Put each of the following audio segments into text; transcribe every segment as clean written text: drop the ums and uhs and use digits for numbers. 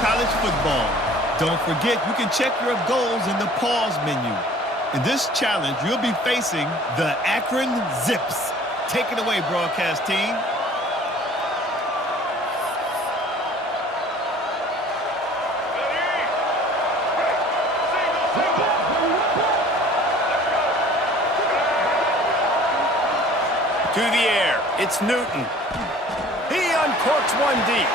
college football. Don't forget, you can check your goals in the pause menu. In this challenge, you'll be facing the Akron Zips. Take it away, broadcast team. To the air, it's Newton. He uncorks one deep.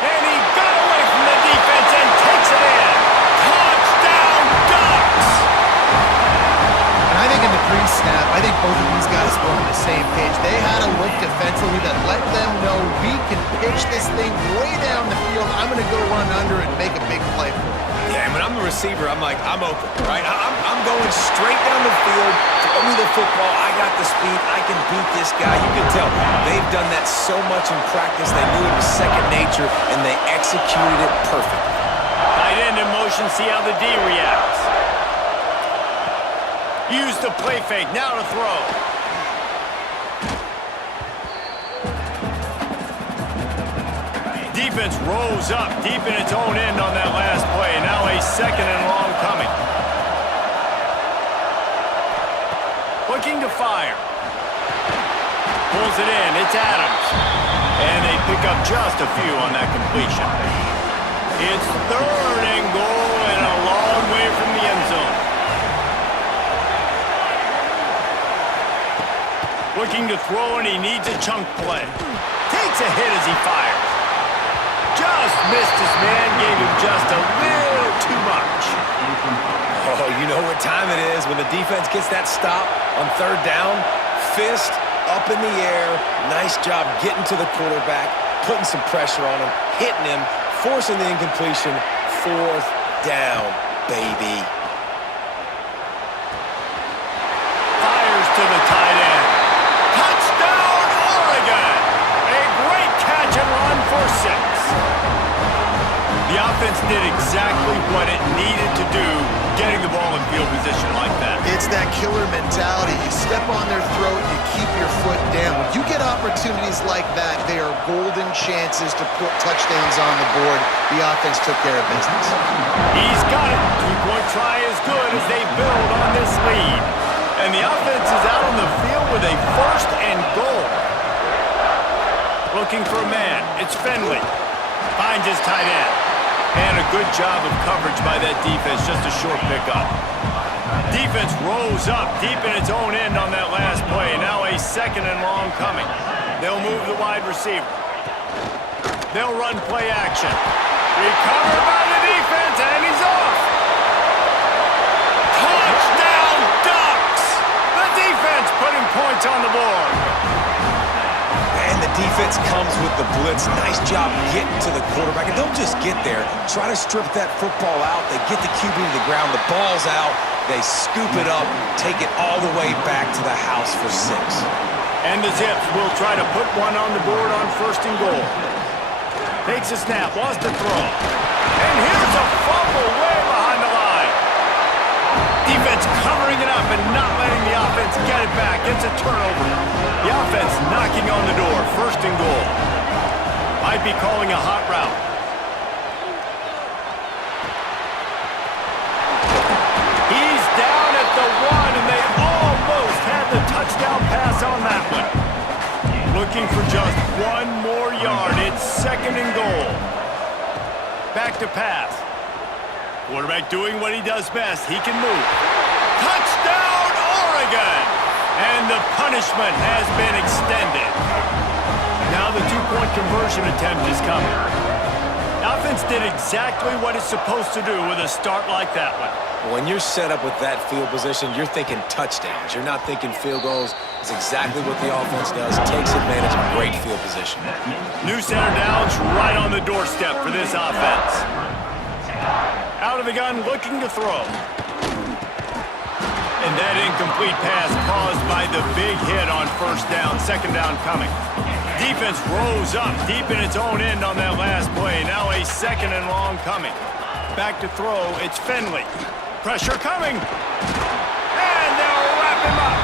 And he got away from the defense and takes it in. Touchdown, Ducks! And I think in the pre-snap, I think both of these guys were on the same page. They had a look defensively that let them know we can pitch this thing way down the field. I'm going to go run under and make a big play for it. Yeah, and when I'm the receiver, I'm like, I'm open, right? I'm going straight down the field. Throw me the football. I got the speed. I can beat this guy. You can tell they've done that so much in practice. They knew it was second nature, and they executed it perfectly. Tight end in motion. See how the D reacts. Use the play fake. Now to throw. Defense rolls up deep in its own end on that last play. Now a second and long coming. Looking to fire. Pulls it in. It's Adams. And they pick up just a few on that completion. It's third and goal and a long way from the end zone. Looking to throw, and he needs a chunk play. Takes a hit as he fires. Just missed his man, gave him just a little too much. Oh, you know what time it is when the defense gets that stop on third down. Fist up in the air. Nice job getting to the quarterback, putting some pressure on him, hitting him, forcing the incompletion. Fourth down, baby. Fires to the tight end. Touchdown, Oregon! A great catch and run for 6. The offense did exactly what it needed to do, getting the ball in field position like that. It's that killer mentality. You step on their throat, you keep your foot down. When you get opportunities like that, they are golden chances to put touchdowns on the board. The offense took care of business. He's got it. Two-point try is good as they build on this lead. And the offense is out on the field with a first and goal. Looking for a man. It's Finley. Finds his tight end. And a good job of coverage by that defense, just a short pickup. Defense rolls up deep in its own end on that last play. Now a second and long coming. They'll move the wide receiver. They'll run play action. Recovered by the defense, and he's off. Touchdown, Ducks! The defense putting points on the board. And the defense comes with the blitz. Nice job getting to the quarterback. And don't just get there. Try to strip that football out. They get the QB to the ground. The ball's out. They scoop it up, take it all the way back to the house for 6. And the Zips will try to put one on the board on first and goal. Takes a snap, lost the throw. And here's a fumble way behind the line. Defense covering it up and not letting the offense get it back. It's a turnover. The offense knocking on the door. First and goal. Might be calling a hot route. He's down at the 1, and they almost had the touchdown pass on that one. Looking for just one more yard. It's second and goal. Back to pass. Quarterback doing what he does best. He can move. Touchdown, Oregon! And the punishment has been extended. Now the two-point conversion attempt is coming. The offense did exactly what it's supposed to do with a start like that one. When you're set up with that field position, you're thinking touchdowns. You're not thinking field goals. It's exactly what the offense does. Takes advantage of great field position. New center downs right on the doorstep for this offense. Out of the gun, looking to throw. And that incomplete pass caused by the big hit on first down. Second down coming. Defense rose up deep in its own end on that last play. Now a second and long coming. Back to throw. It's Finley. Pressure coming. And they'll wrap him up.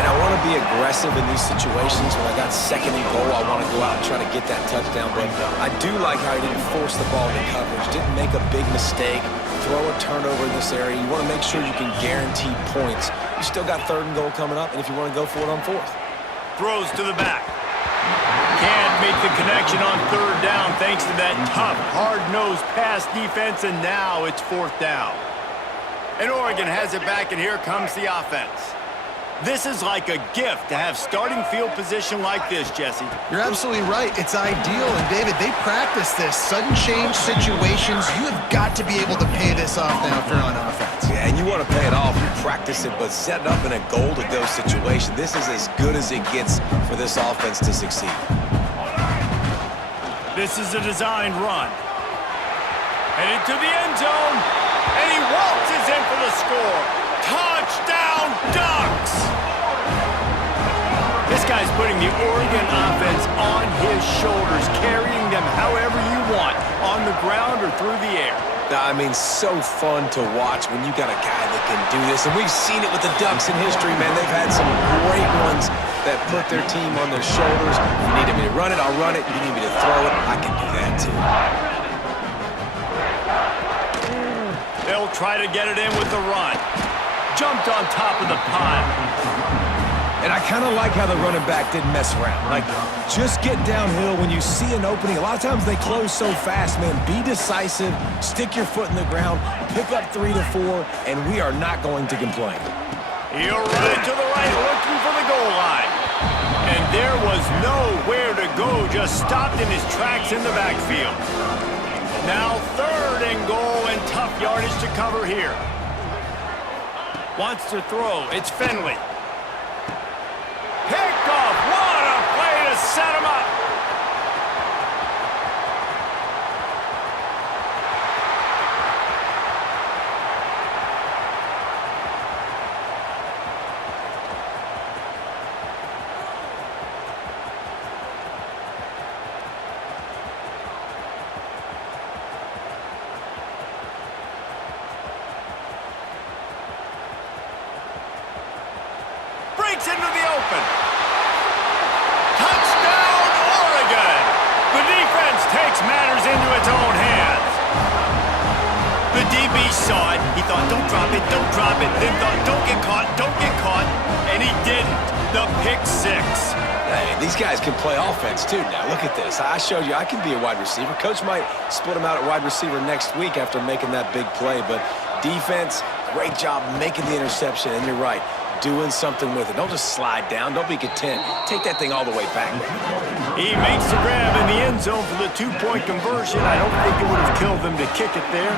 And I want to to be aggressive in these situations. When I got second and goal, I want to go out and try to get that touchdown. But I do like how he didn't force the ball into coverage, didn't make a big mistake, throw a turnover in this area. You want to make sure you can guarantee points. You still got third and goal coming up, and if you want to go for it on fourth. Throws to the back. Can't make the connection on third down thanks to that tough, hard-nosed pass defense, and now it's fourth down. And Oregon has it back, and here comes the offense. This is like a gift to have starting field position like this, Jesse. You're absolutely right. It's ideal. And, David, they practice this. Sudden change situations. You have got to be able to pay this off now if you're on offense. Yeah, and you want to pay it off. You practice it, but setting up in a goal-to-go situation, this is as good as it gets for this offense to succeed. This is a designed run. Headed to the end zone, and he waltzes in for the score. Touchdown, Ducks! This guy's putting the Oregon offense on his shoulders, carrying them however you want, on the ground or through the air. I mean, so fun to watch when you got a guy that can do this. And we've seen it with the Ducks in history, man. They've had some great ones that put their team on their shoulders. If you need me to run it, I'll run it. If you need me to throw it, I can do that too. They'll try to get it in with the run. Jumped on top of the pile. And I kind of like how the running back didn't mess around. Like, just get downhill when you see an opening. A lot of times they close so fast, man. Be decisive, stick your foot in the ground, pick up 3 to 4, and we are not going to complain. He'll run it to the right, looking for the goal line. And there was nowhere to go, just stopped in his tracks in the backfield. Now third and goal, and tough yardage to cover here. Wants to throw. It's Finley. Picked off. What a play to set him up. Breaks into the open. Touchdown, Oregon! The defense takes matters into its own hands. The DB saw it. He thought, don't drop it, don't drop it. Then thought, don't get caught, don't get caught. And he didn't. The pick six. Hey, these guys can play offense too now. Look at this. I showed you I can be a wide receiver. Coach might split him out at wide receiver next week after making that big play. But defense, great job making the interception. And you're right, doing something with it. Don't just slide down. Don't be content. Take that thing all the way back. He makes the grab in the end zone for the two-point conversion. I don't think it would have killed them to kick it there.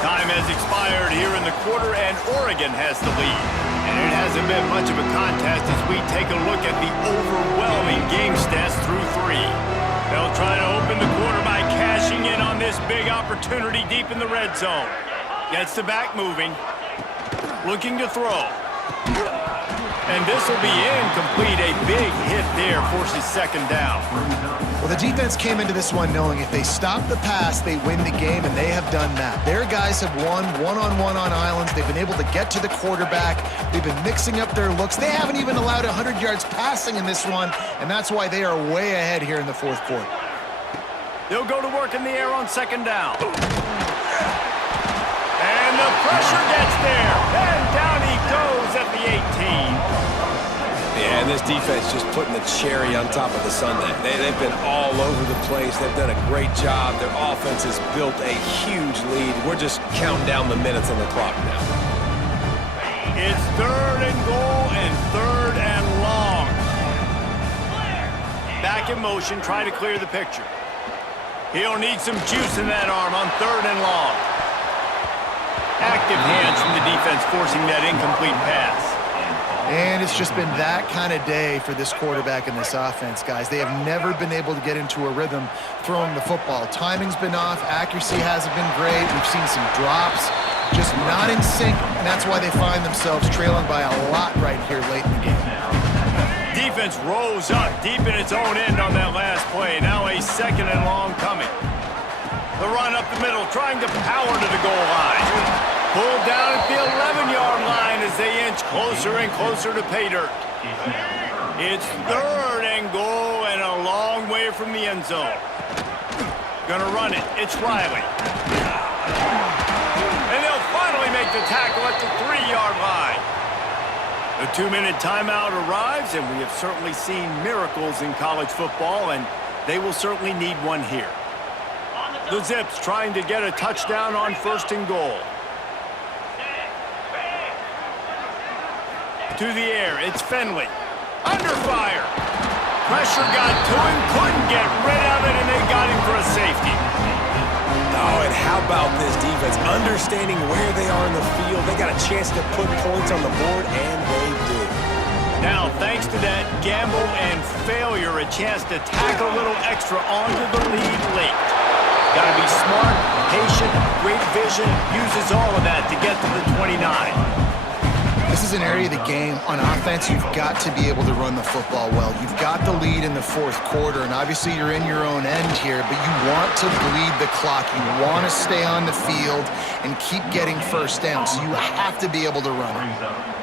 Time has expired here in the quarter, and Oregon has the lead. And it hasn't been much of a contest as we take a look at the overwhelming game stats through 3. They'll try to open the quarter by cashing in on this big opportunity deep in the red zone. Gets the back moving. Looking to throw. And this will be incomplete. A big hit there forces second down. Well, the defense came into this one knowing if they stop the pass, they win the game, and they have done that. Their guys have won one-on-one on islands. They've been able to get to the quarterback. They've been mixing up their looks. They haven't even allowed 100 yards passing in this one, and that's why they are way ahead here in the fourth quarter. They'll go to work in the air on second down. And the pressure gets there. And down he goes at the 18. Yeah, and this defense just putting the cherry on top of the sundae. They've been all over the place. They've done a great job. Their offense has built a huge lead. We're just counting down the minutes on the clock now. It's third and goal and third and long. Back in motion, trying to clear the picture. He'll need some juice in that arm on third and long. Active hands from the defense forcing that incomplete pass. And it's just been that kind of day for this quarterback and this offense, guys. They have never been able to get into a rhythm throwing the football. Timing's been off. Accuracy hasn't been great. We've seen some drops, just not in sync, and that's why they find themselves trailing by a lot right here late in the game. Defense rose up deep in its own end on that last play. Now a second and long coming. The run up the middle, trying to power to the goal line. Pulled down at the 11-yard line as they inch closer and closer to pay dirt. It's 3rd and goal and a long way from the end zone. Gonna run it. It's Riley. And they'll finally make the tackle at the 3-yard line. The 2-minute timeout arrives, and we have certainly seen miracles in college football, and they will certainly need one here. The Zips trying to get a touchdown on 1st and goal. To the air, it's Finley. Under fire. Pressure got to him, couldn't get rid of it, and they got him for a safety. Oh, and how about this defense? Understanding where they are in the field. They got a chance to put points on the board, and they did. Now, thanks to that gamble and failure, a chance to tack a little extra onto the lead late. Got to be smart, patient, great vision, uses all of that to get to the 29. This is an area of the game. On offense, you've got to be able to run the football well. You've got the lead in the 4th quarter, and obviously you're in your own end here, but you want to bleed the clock. You want to stay on the field and keep getting first down, so you have to be able to run it.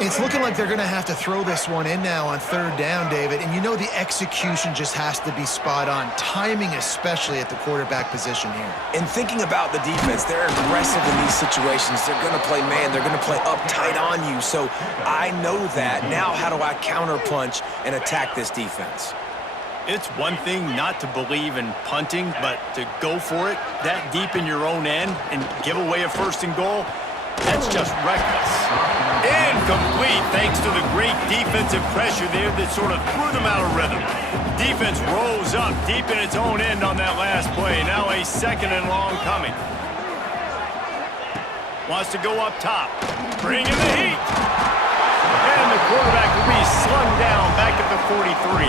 It's looking like they're going to have to throw this one in now on 3rd down, David, and you know the execution just has to be spot on, timing especially at the quarterback position here. And thinking about the defense, they're aggressive in these situations. They're going to play man. They're going to play up tight on you. So I know that. Now how do I counterpunch and attack this defense? It's one thing not to believe in punting, but to go for it that deep in your own end and give away a 1st and goal, that's just reckless. Incomplete thanks to the great defensive pressure there that sort of threw them out of rhythm. Defense rose up deep in its own end on that last play. Now a 2nd and long coming. Wants to go up top. Bring in the heat. And the quarterback will be slung down back at the 43.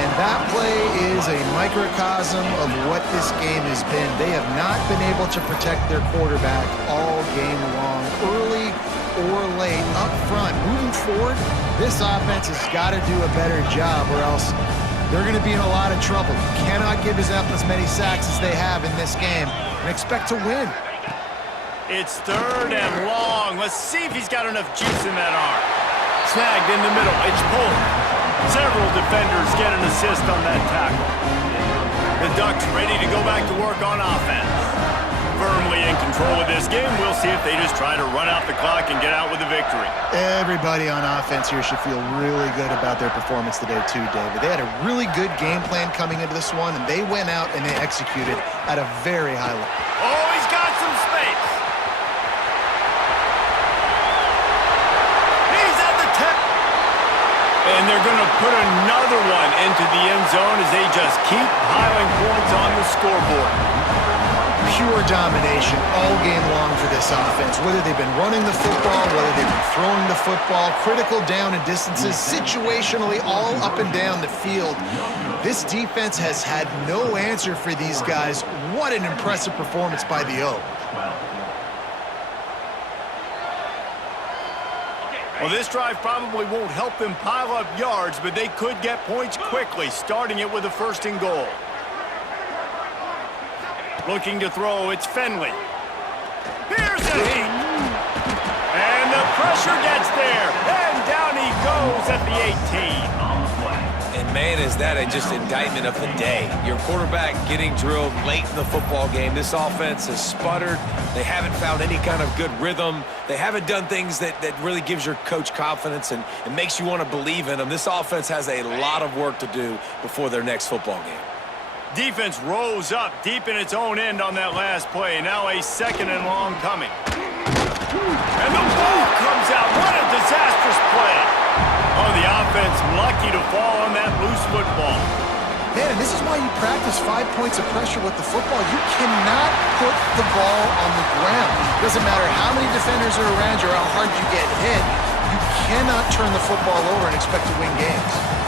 And that play is a microcosm of what this game has been. They have not been able to protect their quarterback all game long, early or late, up front. Moving forward, this offense has got to do a better job or else they're going to be in a lot of trouble. You cannot give up as many sacks as they have in this game and expect to win. It's 3rd and long. Let's see if he's got enough juice in that arm. Snagged in the middle. It's pulled. Several defenders get an assist on that tackle. The Ducks ready to go back to work on offense. Firmly in control of this game. We'll see if they just try to run out the clock and get out with a victory. Everybody on offense here should feel really good about their performance today too, David. They had a really good game plan coming into this one, and they went out and they executed at a very high level. Oh, he's got some space. He's at the tip. And they're going to put another one into the end zone as they just keep piling points on the scoreboard. Pure domination all game long for this offense. Whether they've been running the football, whether they've been throwing the football, critical down and distances, situationally all up and down the field. This defense has had no answer for these guys. What an impressive performance by the O. Well, this drive probably won't help them pile up yards, but they could get points quickly, starting it with a 1st and goal. Looking to throw, it's Finley. Here's the heat. And the pressure gets there. And down he goes at the 18. And man, is that just indictment of the day. Your quarterback getting drilled late in the football game. This offense has sputtered. They haven't found any kind of good rhythm. They haven't done things that really gives your coach confidence and makes you want to believe in them. This offense has a lot of work to do before their next football game. Defense rose up deep in its own end on that last play. Now a 2nd and long coming. And the ball comes out. What a disastrous play. Oh, the offense lucky to fall on that loose football. Man, and this is why you practice 5 points of pressure with the football. You cannot put the ball on the ground. Doesn't matter how many defenders are around you or how hard you get hit. You cannot turn the football over and expect to win games.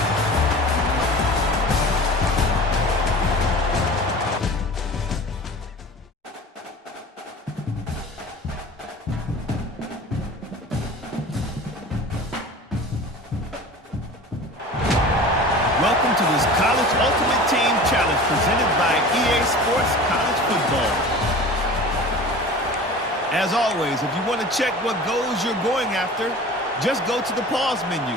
Welcome to this College Ultimate Team Challenge presented by EA Sports College Football. As always, if you want to check what goals you're going after, just go to the pause menu.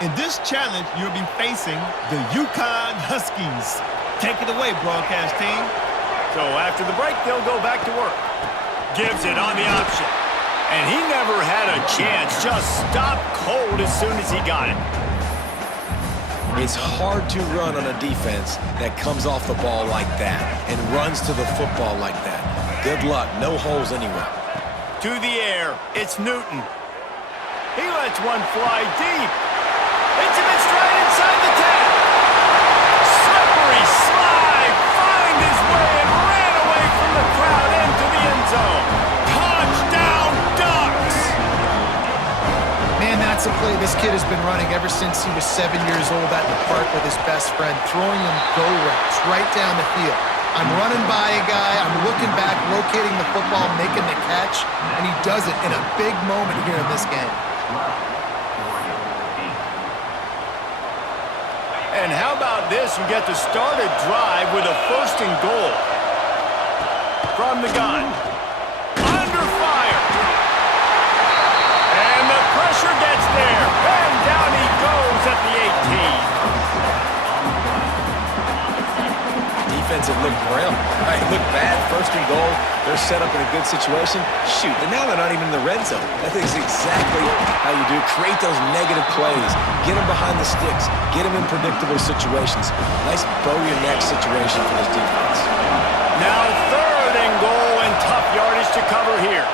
In this challenge, you'll be facing the Yukon Huskies. Take it away, broadcast team. So after the break, they'll go back to work. Gives it on the option. And he never had a chance. Just stopped cold as soon as he got it. It's hard to run on a defense that comes off the ball like that and runs to the football like that. Good luck. No holes anywhere. To the air. It's Newton. He lets one fly deep. Hits him in stride inside the 10. Slippery slide. Find his way and ran away from the crowd into the end zone. Touchdown, Ducks! Man, that's a play this kid has been running ever since he was 7 years old at the park with his best friend, throwing him go routes right down the field. I'm running by a guy, I'm looking back, locating the football, making the catch, and he does it in a big moment here in this game. And how about this? You get to start a drive with a 1st and goal. From the gun. Under fire. And the pressure gets there. And down he goes at the 18. Defensive look grim. Right, look bad. 1st and goal. They're set up in a good situation. Shoot, and now they're not even in the red zone. That is exactly how you do. Create those negative plays. Get them behind the sticks. Get them in predictable situations. Nice bow-your-neck situation for this defense. Now 3rd and goal and tough yardage to cover here.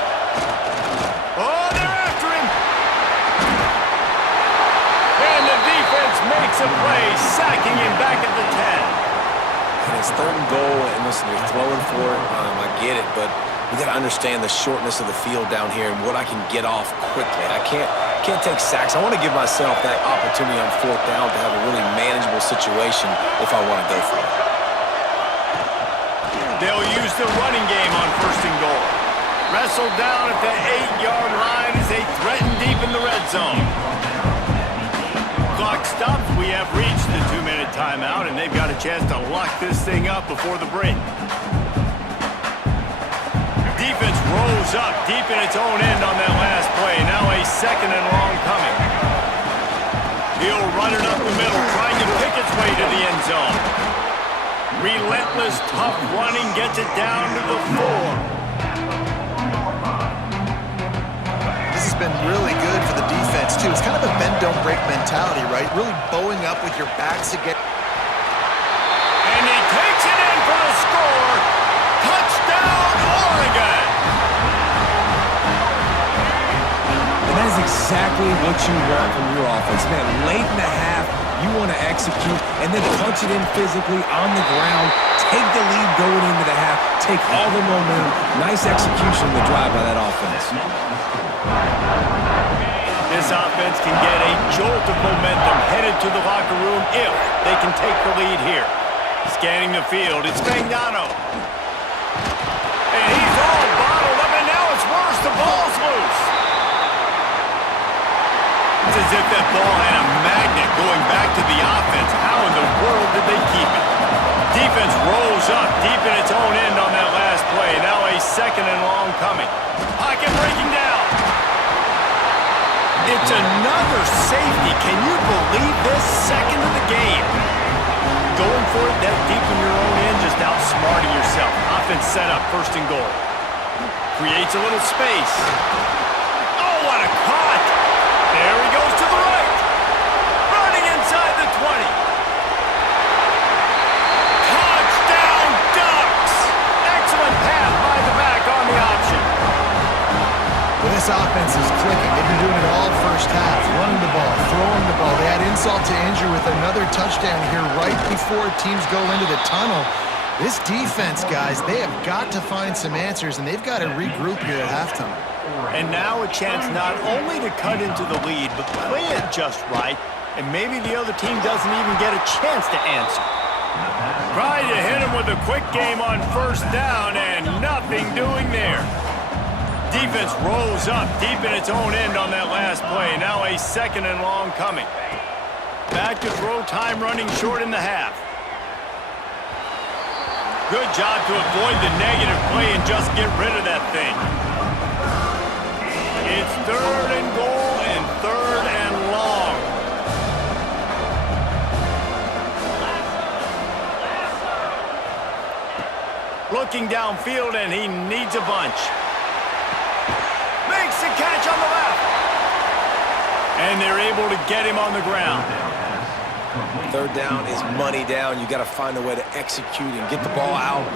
Oh, they're after him. And the defense makes a play, sacking him back at the 10. And it's 3rd and goal, and listen, you're throwing for it. I get it, but we got to understand the shortness of the field down here and what I can get off quickly. I can't take sacks. I want to give myself that opportunity on 4th down to have a really manageable situation if I want to go for it. They'll use the running game on 1st and goal. Wrestled down at the 8-yard line as they threaten deep in the red zone. Clock stops. We have reached the 2-minute timeout, and they've got a chance to lock this thing up before the break. Defense rolls up deep in its own end on that last play. Now a 2nd and long coming. He'll run it up the middle, trying to pick its way to the end zone. Relentless, tough running gets it down to the 4. This has been really good for the defense, too. It's kind of a bend-don't-break mentality, right? Really bowing up with your backs against. And he takes it in for the score. Touchdown, Oregon! And that is exactly what you want from your offense, man. Late in the half, you want to execute and then punch it in physically on the ground, take the lead going into the half, take all the momentum. Nice execution of the drive by that offense. This offense can get a jolt of momentum headed to the locker room if they can take the lead here. Scanning the field, it's Fagnano. And he's all bottled up, and now it's worse. The ball's loose. It's as if that ball had a magnet going back to the offense. How in the world did they keep it? Defense rolls up deep in its own end on that last play. Now a 2nd and long coming. Pocket breaking down. It's another safety. Can you believe this? 2nd of the game. Going for it that deep in your own end, just outsmarting yourself. Offense set up, 1st and goal. Creates a little space. Oh, what a cut! There he goes to the right. Running inside the 20. Touchdown, Ducks! Excellent pass by the back on the option. Well, this offense is clicking. They've been doing it all 1st half. Running the ball, throwing the ball. They had insult to injury with another touchdown here right before teams go into the tunnel. This defense, guys, they have got to find some answers, and they've got to regroup here at halftime. And now a chance not only to cut into the lead, but play it just right, and maybe the other team doesn't even get a chance to answer. Try to hit him with a quick game on 1st down, and nothing doing there. Defense rolls up deep in its own end on that last play. Now a 2nd and long coming. Back to throw, time running short in the half. Good job to avoid the negative play and just get rid of that thing. It's 3rd and goal and 3rd and long. Looking downfield, and he needs a bunch. Makes the catch on the left. And they're able to get him on the ground. Third down is money down. You got to find a way to execute and get the ball out,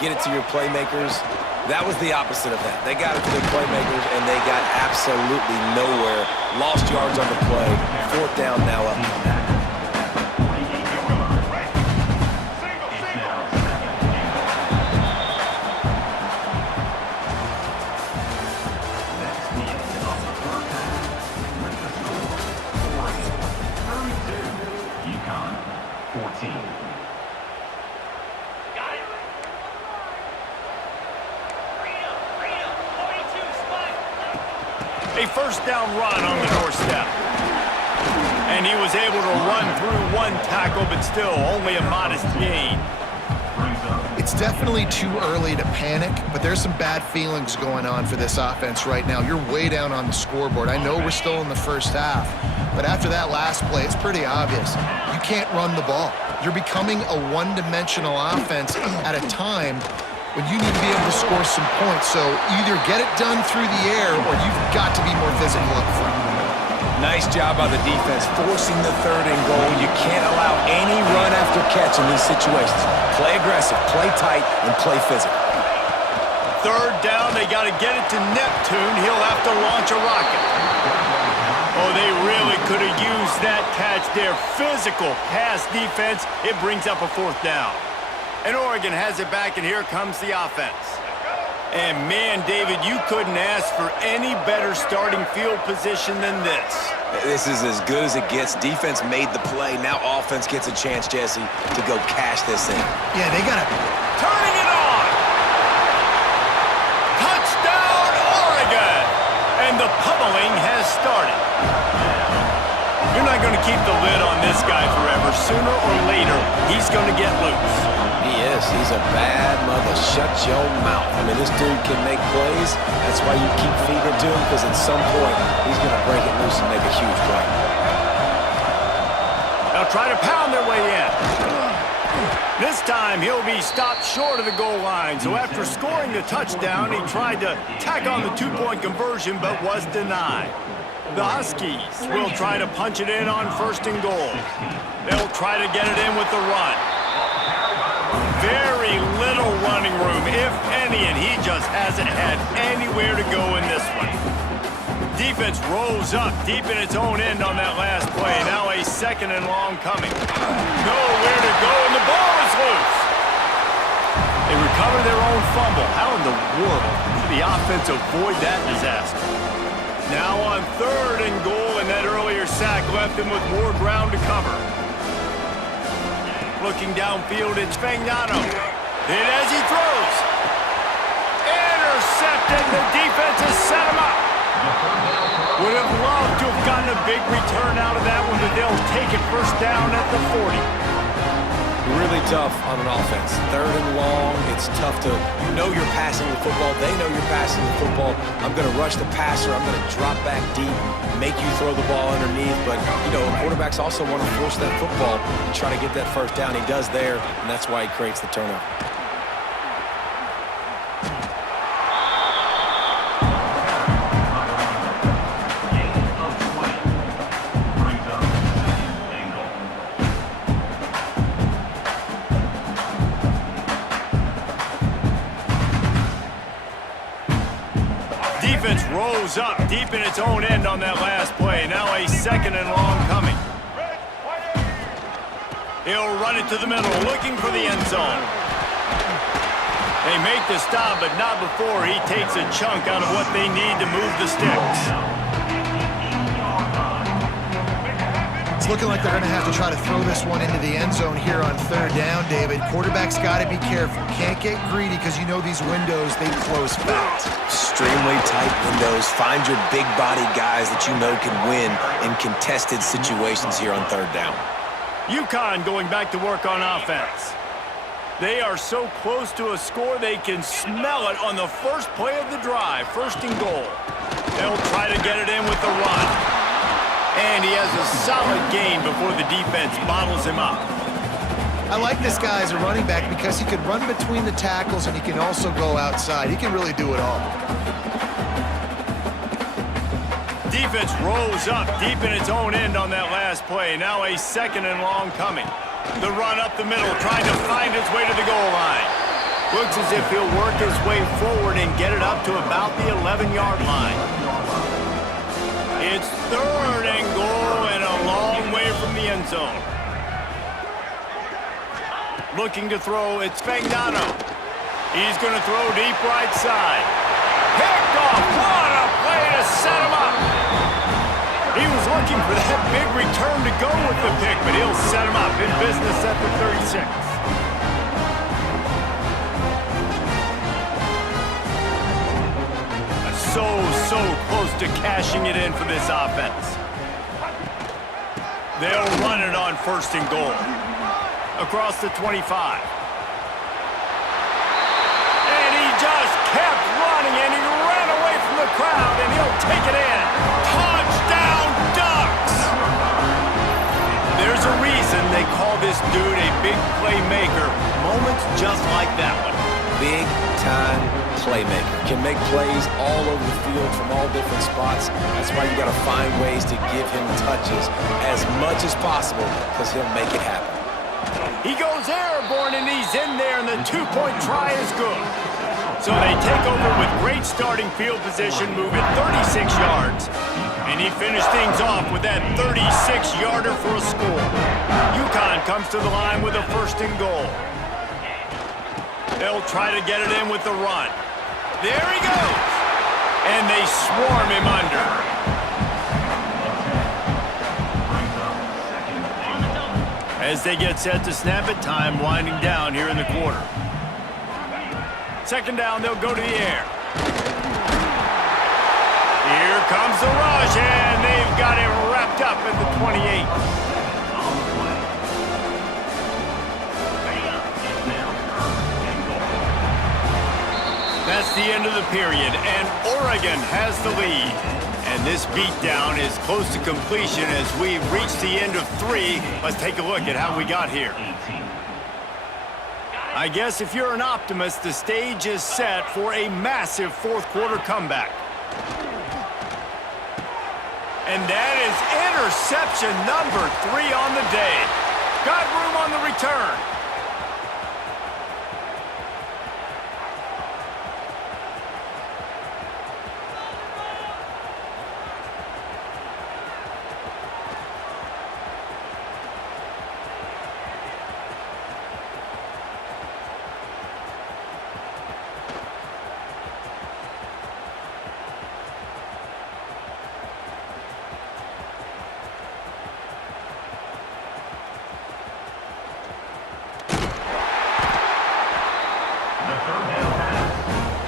get it to your playmakers. That was the opposite of that. They got it to their playmakers, and they got absolutely nowhere. Lost yards on the play. Fourth down now up from that. A first down run on the doorstep. And he was able to run through one tackle, but still only a modest gain. It's definitely too early to panic, but there's some bad feelings going on for this offense right now. You're way down on the scoreboard. I know we're still in the first half, but after that last play, it's pretty obvious. You can't run the ball. You're becoming a one-dimensional offense at a time when you need to be able to score some points. So either get it done through the air or you've got to be more physical up front. Nice job by the defense forcing the third and goal. You can't allow any run after catch in these situations. Play aggressive, play tight, and play physical. Third down, they got to get it to Neptune. He'll have to launch a rocket. Oh, they really could have used that catch there. Physical pass defense. It brings up a fourth down. And Oregon has it back, and here comes the offense. And, man, David, you couldn't ask for any better starting field position than this. This is as good as it gets. Defense made the play. Now offense gets a chance, Jesse, to go cash this in. Yeah, they got to... Turning it on! Touchdown, Oregon! And the pummeling has started. You're not going to keep the lid on this guy forever. Sooner or later, he's going to get loose. He is. He's a bad mother. Shut your mouth. I mean, this dude can make plays. That's why you keep feeding it to him, because at some point, he's going to break it loose and make a huge play. They'll try to pound their way in. This time, he'll be stopped short of the goal line. So after scoring the touchdown, he tried to tack on the two-point conversion, but was denied. The Huskies will try to punch it in on first and goal. They'll try to get it in with the run. Very little running room, if any, and he just hasn't had anywhere to go in this one. Defense rolls up deep in its own end on that last play. Now a second and long coming. Nowhere to go, and the ball is loose. They recover their own fumble. How in the world did the offense avoid that disaster? Now on third and goal, and that earlier sack left him with more ground to cover. Looking downfield, it's Fagnano. And as he throws, intercepted. The defense has set him up. Would have loved to have gotten a big return out of that one, but they'll take it first down at the 40. Really tough on an offense. Third and long, it's tough to, you know you're passing the football. They know you're passing the football. I'm going to rush the passer. I'm going to drop back deep, make you throw the ball underneath. But, you know, quarterbacks also want to force that football and try to get that first down. He does there, and that's why he creates the turnover. Defense rolls up deep in its own end on that last play. Now a second and long coming. He'll run it to the middle, looking for the end zone. They make the stop, but not before he takes a chunk out of what they need to move the sticks. It's looking like they're going to have to try to throw this one into the end zone here on third down, David. Quarterback's got to be careful. Can't get greedy because you know these windows, they close fast. Extremely tight windows. Find your big-bodied guys that you know can win in contested situations here on third down. UConn going back to work on offense. They are so close to a score, they can smell it on the first play of the drive. First and goal. They'll try to get it in with the run. And he has a solid gain before the defense bottles him up. I like this guy as a running back because he can run between the tackles and he can also go outside. He can really do it all. Defense rose up deep in its own end on that last play. Now a 2nd and long coming. The run up the middle, trying to find his way to the goal line. Looks as if he'll work his way forward and get it up to about the 11-yard line. It's 3rd and goal and a long way from the end zone. Looking to throw, it's Fagnano. He's going to throw deep right side. Picked off. What a play to set him up. He was looking for that big return to go with the pick, but he'll set him up in business at the 36. So close to cashing it in for this offense. They'll run it on 1st and goal. Across the 25. And he just kept running, and he ran away from the crowd, and he'll take it in. Touchdown, Ducks! There's a reason they call this dude a big playmaker. Moments just like that one. Big-time playmaker. Can make plays all over the field from all different spots. That's why you got to find ways to give him touches as much as possible because he'll make it happen. He goes airborne, and he's in there, and the 2-point try is good. So they take over with great starting field position, moving 36 yards. And he finished things off with that 36-yarder for a score. UConn comes to the line with a 1st and goal. They'll try to get it in with the run. There he goes. And they swarm him under. As they get set to snap it, time winding down here in the quarter. 2nd down, they'll go to the air. Here comes the rush, and they've got him wrapped up at the 28. That's the end of the period, and Oregon has the lead. And this beatdown is close to completion as we've reached the end of 3. Let's take a look at how we got here. I guess if you're an optimist, the stage is set for a massive 4th quarter comeback. And that is interception number 3 on the day. Got room on the return.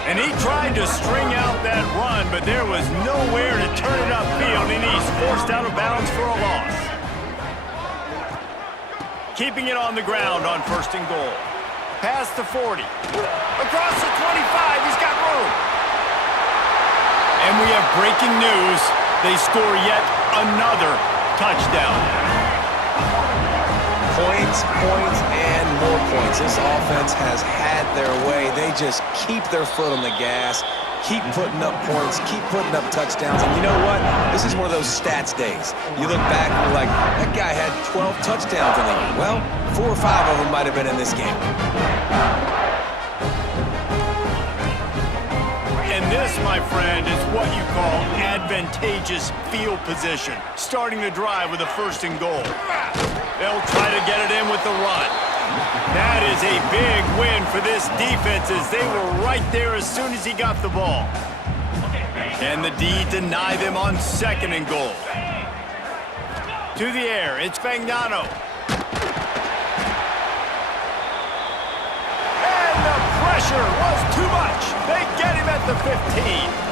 And he tried to string out that run, but there was nowhere to turn it upfield, and he's forced out of bounds for a loss. Keeping it on the ground on 1st and goal. Past the 40. Across the 25, he's got room. And we have breaking news. They score yet another touchdown. Points, and more points. This offense has had their way. They just keep their foot on the gas, keep putting up points, keep putting up touchdowns. And you know what? This is one of those stats days. You look back and you're like, that guy had 12 touchdowns in the game. Well, 4 or 5 of them might have been in this game. And this, my friend, is what you call advantageous field position. Starting the drive with a 1st and goal. They'll try to get it in with the run. That is a big win for this defense as they were right there as soon as he got the ball. Can the D deny them on 2nd and goal? To the air, it's Fagnano. And the pressure was too much. They get him at the 15.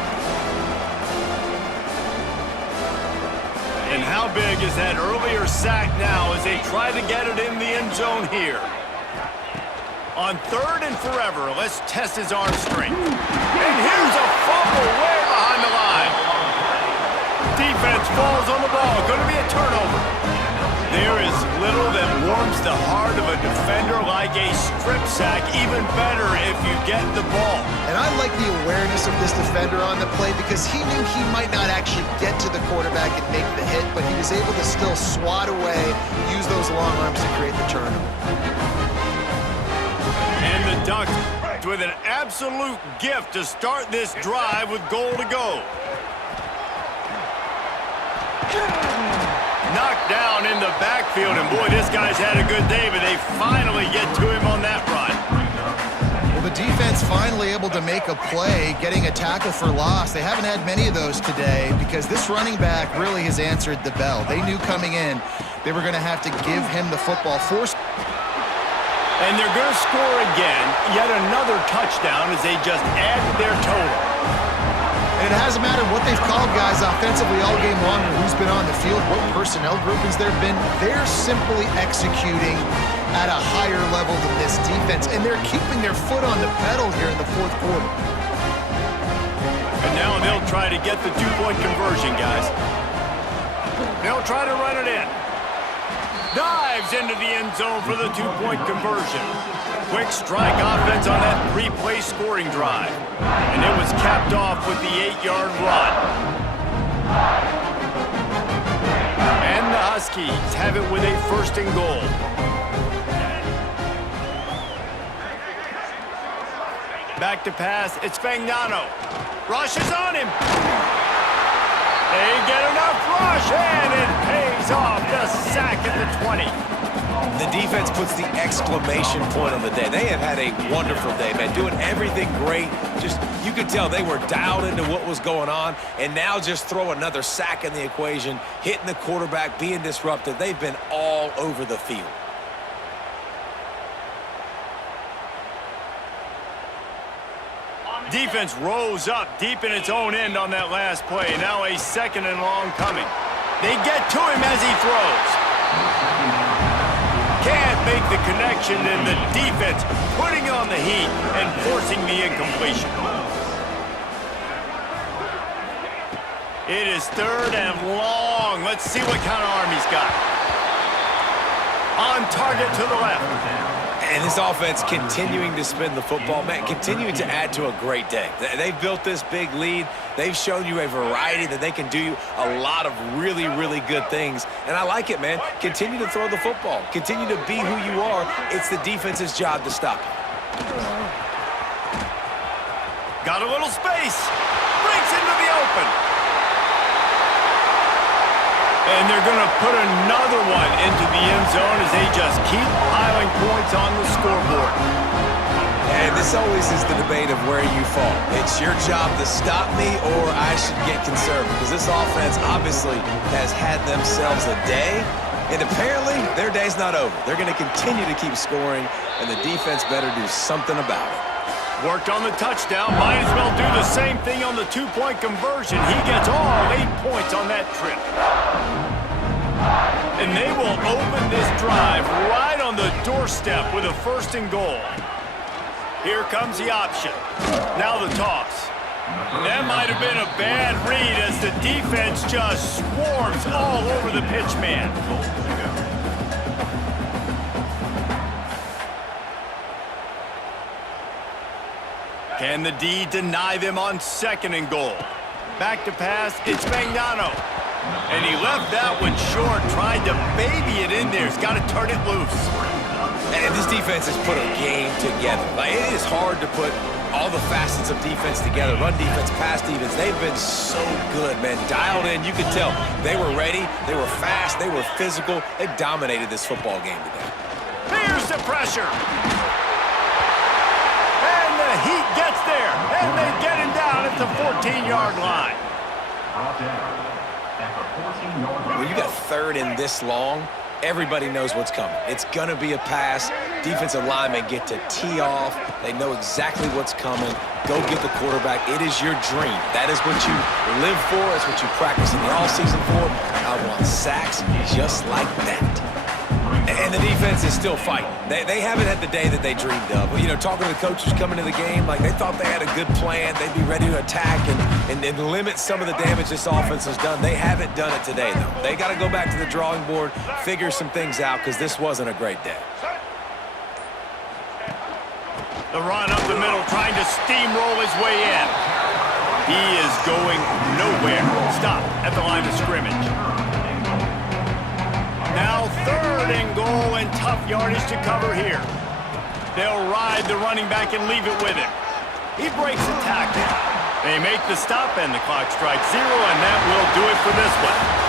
And how big is that earlier sack now as they try to get it in the end zone here? On 3rd and forever, let's test his arm strength. And here's a fumble way behind the line. Defense falls on the ball. Going to be a turnover. There is little that warms the heart of a defender like a strip sack, even better if you get the ball. And I like the awareness of this defender on the play because he knew he might not actually get to the quarterback and make the hit, but he was able to still swat away, use those long arms to create the turnover. And the Ducks with an absolute gift to start this drive with goal to go. Knocked down in the backfield, and boy, this guy's had a good day, but they finally get to him on that run. Well, the defense finally able to make a play, getting a tackle for loss. They haven't had many of those today because this running back really has answered the bell. They knew coming in they were going to have to give him the football. And they're going to score again, yet another touchdown as they just added their total. And it hasn't mattered what they've called guys offensively all game long or who's been on the field, what personnel groupings there have been. They're simply executing at a higher level than this defense, and they're keeping their foot on the pedal here in the fourth quarter. And now they'll try to get the two-point conversion, guys. They'll try to run it in. Dives into the end zone for the two-point conversion. Quick strike offense on that three-play scoring drive. And it was capped off with the 8-yard run. And the Huskies have it with a first and goal. Back to pass, it's Fagnano. Rush is on him. They get enough rush, and it pays off. The sack at the 20. The defense puts the exclamation point on the day. They have had a wonderful day, man, doing everything great. Just, you could tell they were dialed into what was going on, and now just throw another sack in the equation, hitting the quarterback, being disruptive. They've been all over the field. Defense rose up deep in its own end on that last play. Now a second and long coming. They get to him as he throws. Can't make the connection, and the defense putting on the heat and forcing the incompletion. It is third and long. Let's see what kind of arm he's got. On target to the left. And this offense continuing to spin the football, man, continuing to add to a great day. They've built this big lead. They've shown you a variety that they can do a lot of really, really good things. And I like it, man. Continue to throw the football. Continue to be who you are. It's the defense's job to stop you. Got a little space. Breaks into the open. And they're going to put another one into the end zone as they just keep piling points on the scoreboard. And this always is the debate of where you fall. It's your job to stop me, or I should get concerned, because this offense obviously has had themselves a day, and apparently their day's not over. They're going to continue to keep scoring, and the defense better do something about it. Worked on the touchdown. Might as well do the same thing on the two-point conversion. He gets all 8 points on that trip. And they will open this drive right on the doorstep with a first and goal. Here comes the option. Now the toss. And that might have been a bad read as the defense just swarms all over the pitch man. Can the D deny them on second and goal? Back to pass, it's Fagnano. And he left that one short, tried to baby it in there. He's got to turn it loose. And this defense has put a game together. Like, it is hard to put all the facets of defense together. Run defense, pass defense. They've been so good, man. Dialed in. You could tell they were ready. They were fast. They were physical. They dominated this football game today. Here's the pressure. And the Heat gets there. And they get him down at the 14-yard line. When you got third and this long, everybody knows what's coming. It's going to be a pass. Defensive linemen get to tee off. They know exactly what's coming. Go get the quarterback. It is your dream. That is what you live for. It's what you practice in the offseason for. I want sacks just like that. And the defense is still fighting. They haven't had the day that they dreamed of. You know, talking to the coaches coming to the game, like they thought they had a good plan. They'd be ready to attack and limit some of the damage this offense has done. They haven't done it today, though. They got to go back to the drawing board, figure some things out, because this wasn't a great day. The run up the middle, trying to steamroll his way in. He is going nowhere. Stop at the line of scrimmage. Now 3rd and goal, and tough yardage to cover here. They'll ride the running back and leave it with him. He breaks a tackle. They make the stop, and the clock strikes 0, and that will do it for this one.